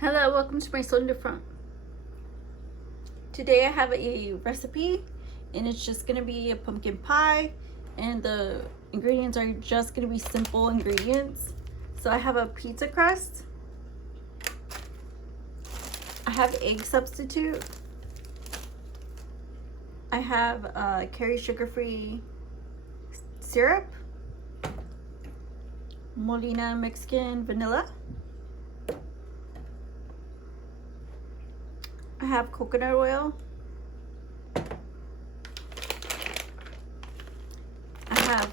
Hello, welcome to my Soul in the Front. Today I have a recipe and it's just gonna be a pumpkin pie, and the ingredients are just gonna be simple ingredients. So I have a pizza crust, I have egg substitute, I have Cary sugar-free syrup, Molina Mexican vanilla, I have coconut oil, I have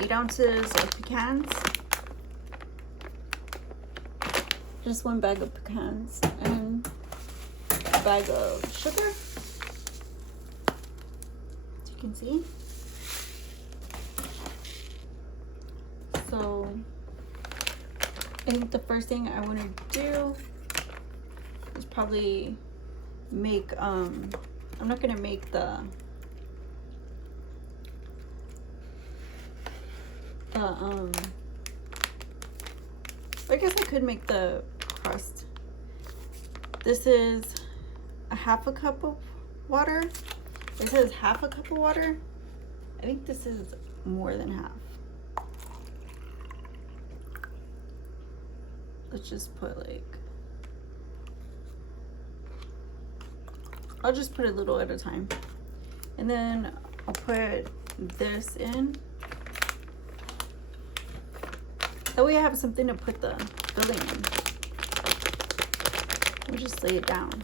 8 ounces of pecans, just 1 bag of pecans, and a bag of sugar, as you can see. So I think the first thing I want to do is probably make I'm not gonna make the I guess I could make the crust. This is a half a cup of water. It says half a cup of water. I think this is more than half. Let's just put I'll just put a little at a time. And then I'll put this in. That way I have something to put the filling in. We'll just lay it down.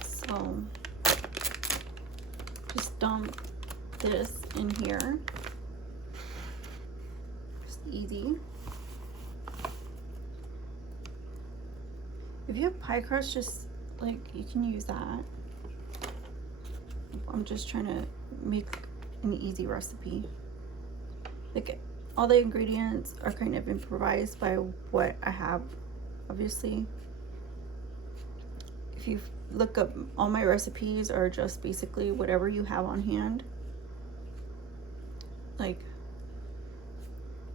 So just dump this in here. Just easy. If you have pie crust, just you can use that. I'm just trying to make an easy recipe. All the ingredients are kind of improvised by what I have, obviously. If you look up, all my recipes are just basically whatever you have on hand.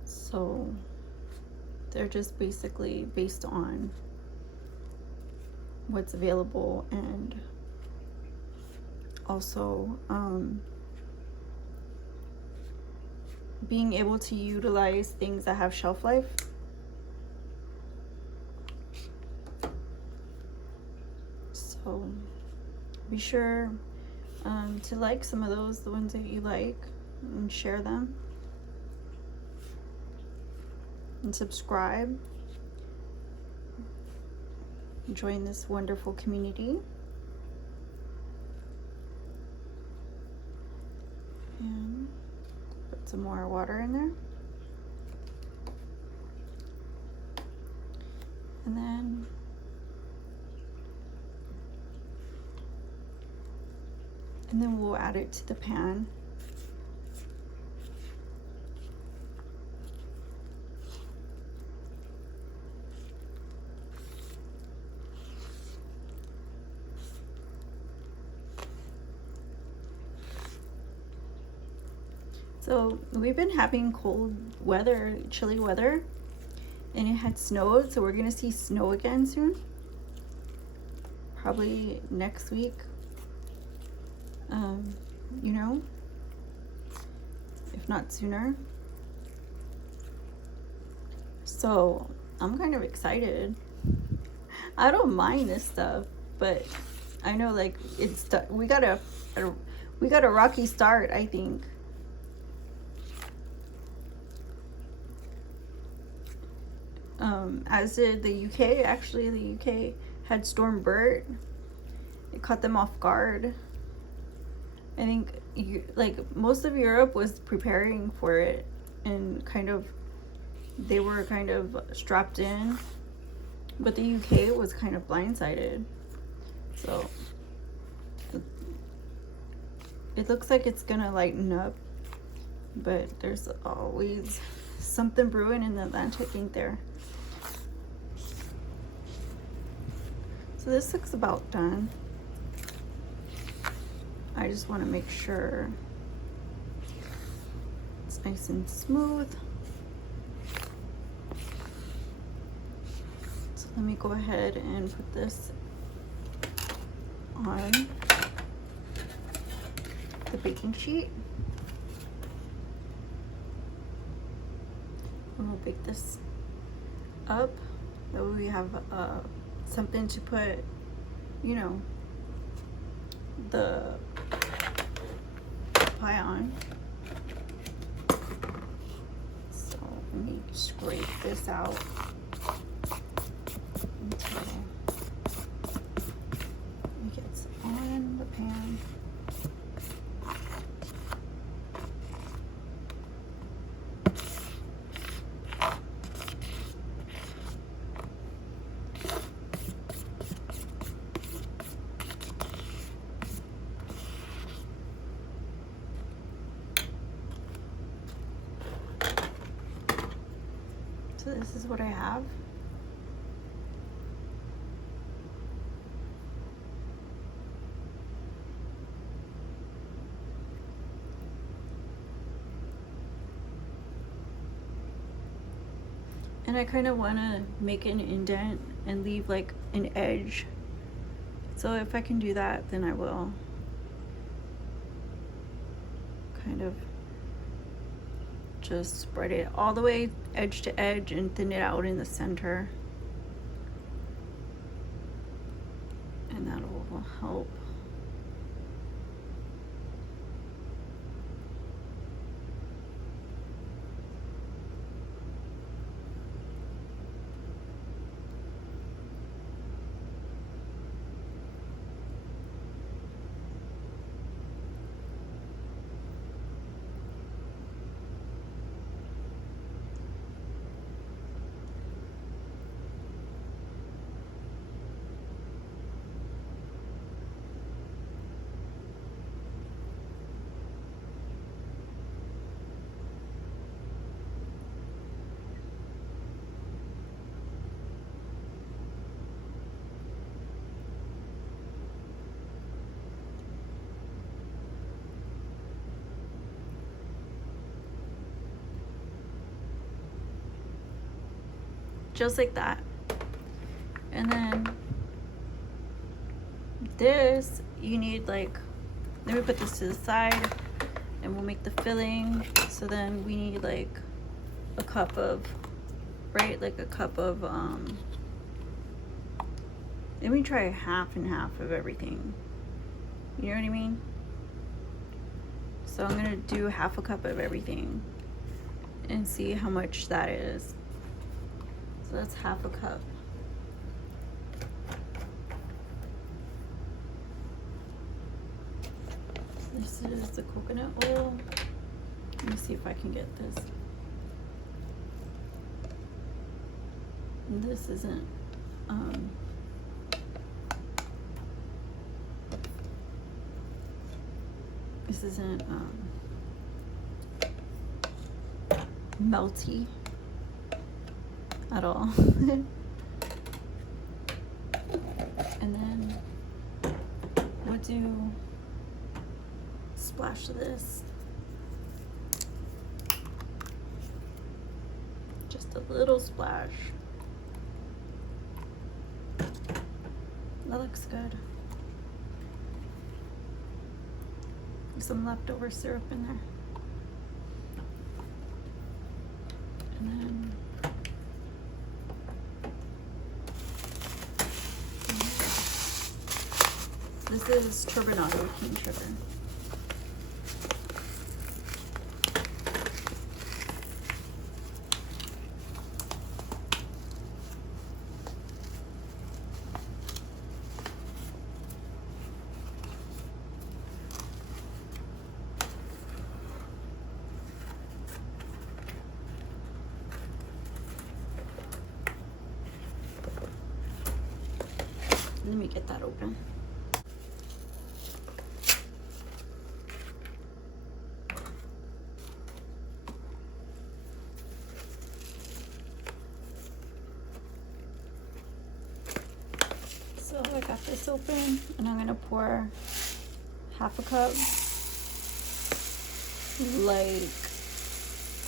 So they're just basically based on what's available, and also being able to utilize things that have shelf life. So be sure to like some of those, the ones that you like, and share them, and subscribe. Join this wonderful community. And put some more water in there. And then we'll add it to the pan. So we've been having cold weather, chilly weather, and it had snowed, so we're gonna see snow again soon. Probably next week. You know, if not sooner. So I'm kind of excited. I don't mind this stuff, but I know we got a rocky start, I think. As did the UK. Actually, the UK had Storm Bert. It caught them off guard. I think most of Europe was preparing for it, and they were kind of strapped in, but the UK was kind of blindsided. So it looks like it's gonna lighten up, but there's always something brewing in the Atlantic, ain't there? So this looks about done. I just want to make sure nice and smooth. So let me go ahead and put this on the baking sheet. And we'll bake this up. That way we have something to put, you know, the pie on. So let me scrape this out until it gets on the pan. So this is what I have. And I kind of want to make an indent and leave like an edge. So if I can do that, then I will. Kind of just spread it all the way edge to edge and thin it out in the center. And that will help. Just like that. And then this, you need like, let me put this to the side and we'll make the filling. So then we need like a cup of, right, like a cup of let me try half and half of everything, you know what I mean? So I'm gonna do half a cup of everything and see how much that is. So that's half a cup. This is the coconut oil. Let me see if I can get this. And this isn't melty at all. And then we'll do splash of this, just a little splash. That looks good. Some leftover syrup in there. And then this is turbinado cane sugar. Let me get that open. So I got this open and I'm gonna pour half a cup, like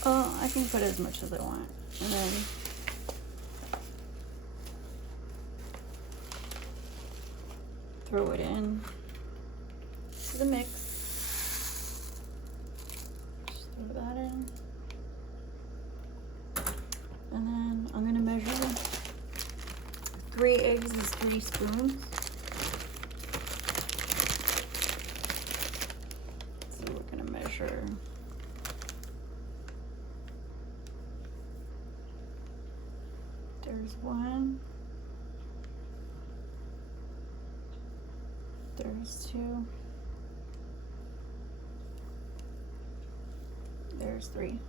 I can put as much as I want. And then throw it in to the mix. Just throw that in. And then I'm gonna measure 3 eggs is 3 spoons. So we're gonna measure there's 1, there's 2, there's 3,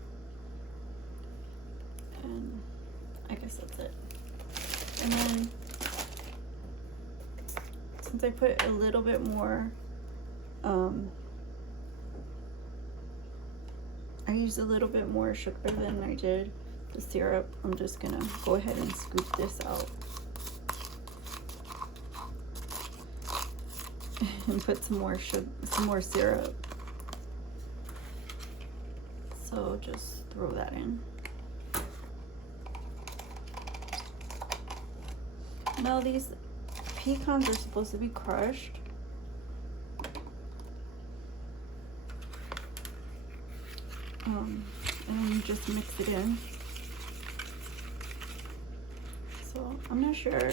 and I guess that's it. And then since I put a little bit more, I used a little bit more sugar than I did the syrup, I'm just gonna go ahead and scoop this out and put some more sugar, some more syrup. So just throw that in. Now these pecans are supposed to be crushed. And then you just mix it in. So I'm not sure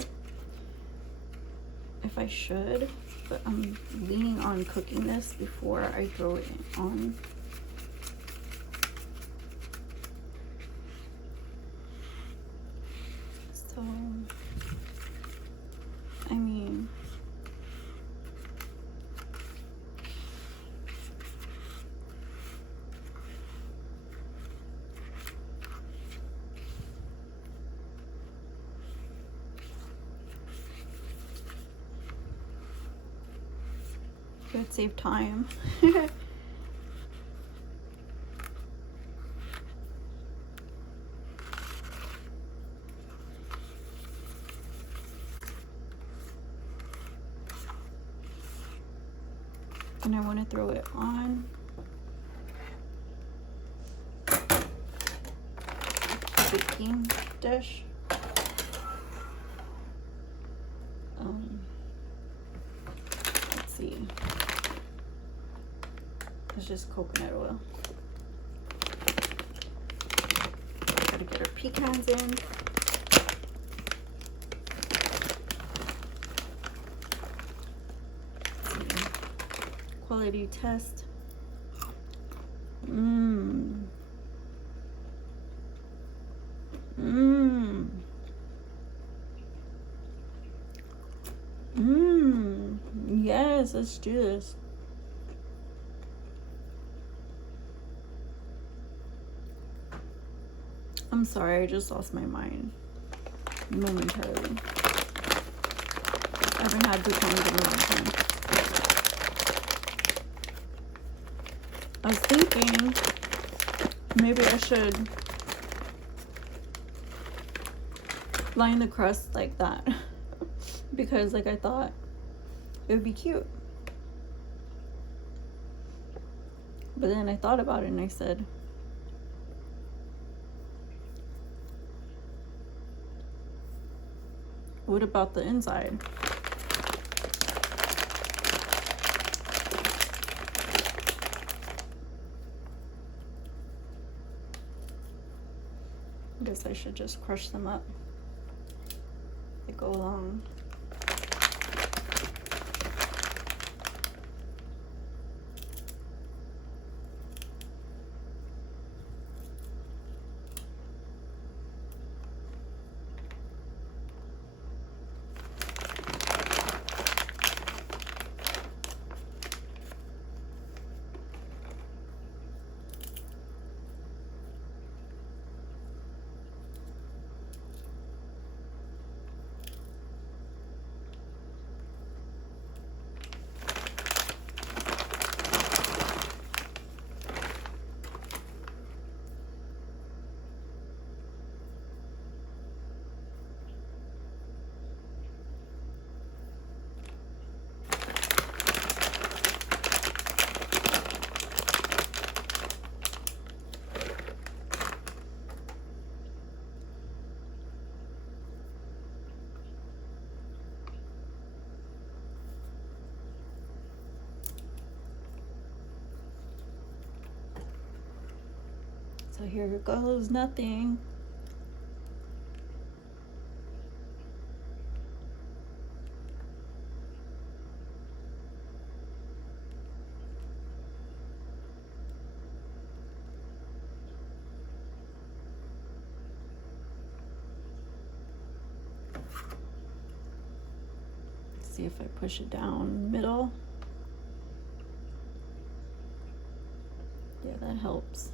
if I should, but I'm leaning on cooking this before I throw it on. So, I mean, it would save time. And I want to throw it on the baking dish. Let's see. It's just coconut oil. Gotta get our pecans in. Quality test. Yes, let's do this. I'm sorry, I just lost my mind momentarily. I haven't had pecans in a long time. I was thinking maybe I should line the crust like that because like I thought it would be cute. But then I thought about it and I said, what about the inside? I guess I should just crush them up. They go along. So here goes nothing. See if I push it down middle. Yeah, that helps.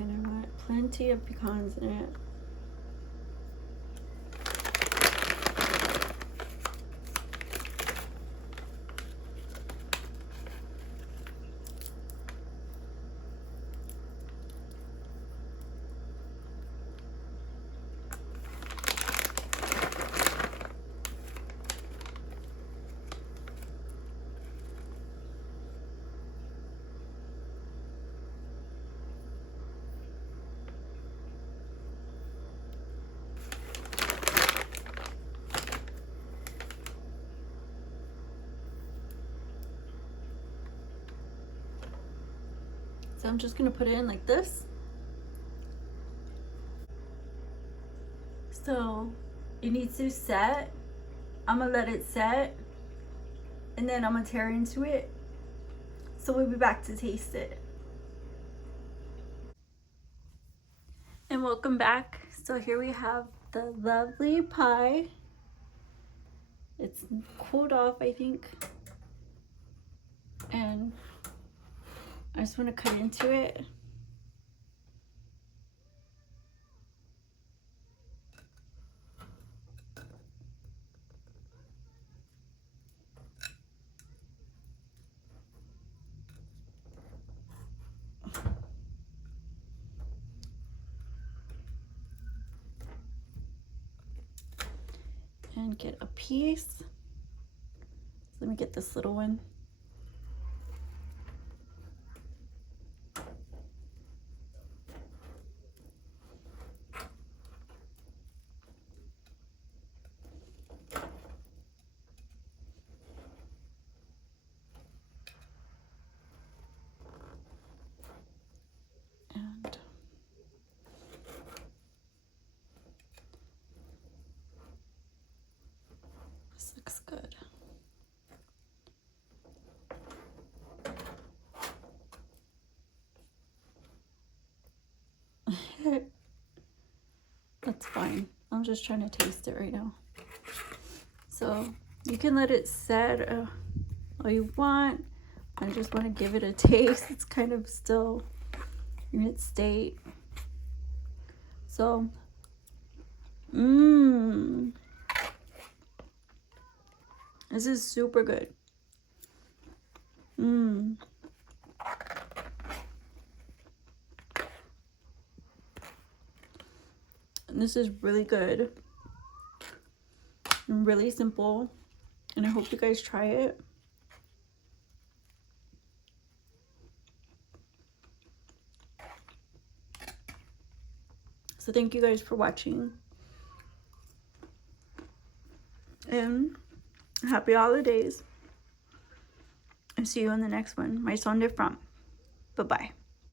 And I want plenty of pecans in it. So I'm just gonna put it in like this. So it needs to set. I'm gonna let it set and then I'm gonna tear into it. So we'll be back to taste it. And welcome back. So here we have the lovely pie. It's cooled off, I think. And I just want to cut into it. And get a piece. Let me get this little one. This looks good. That's fine. I'm just trying to taste it right now. So you can let it set all you want. I just want to give it a taste. It's kind of still in its state. So, this is super good. This is really good and really simple, and I hope you guys try it. So thank you guys for watching, and happy holidays, and see you in the next one. My son de from. Bye-bye.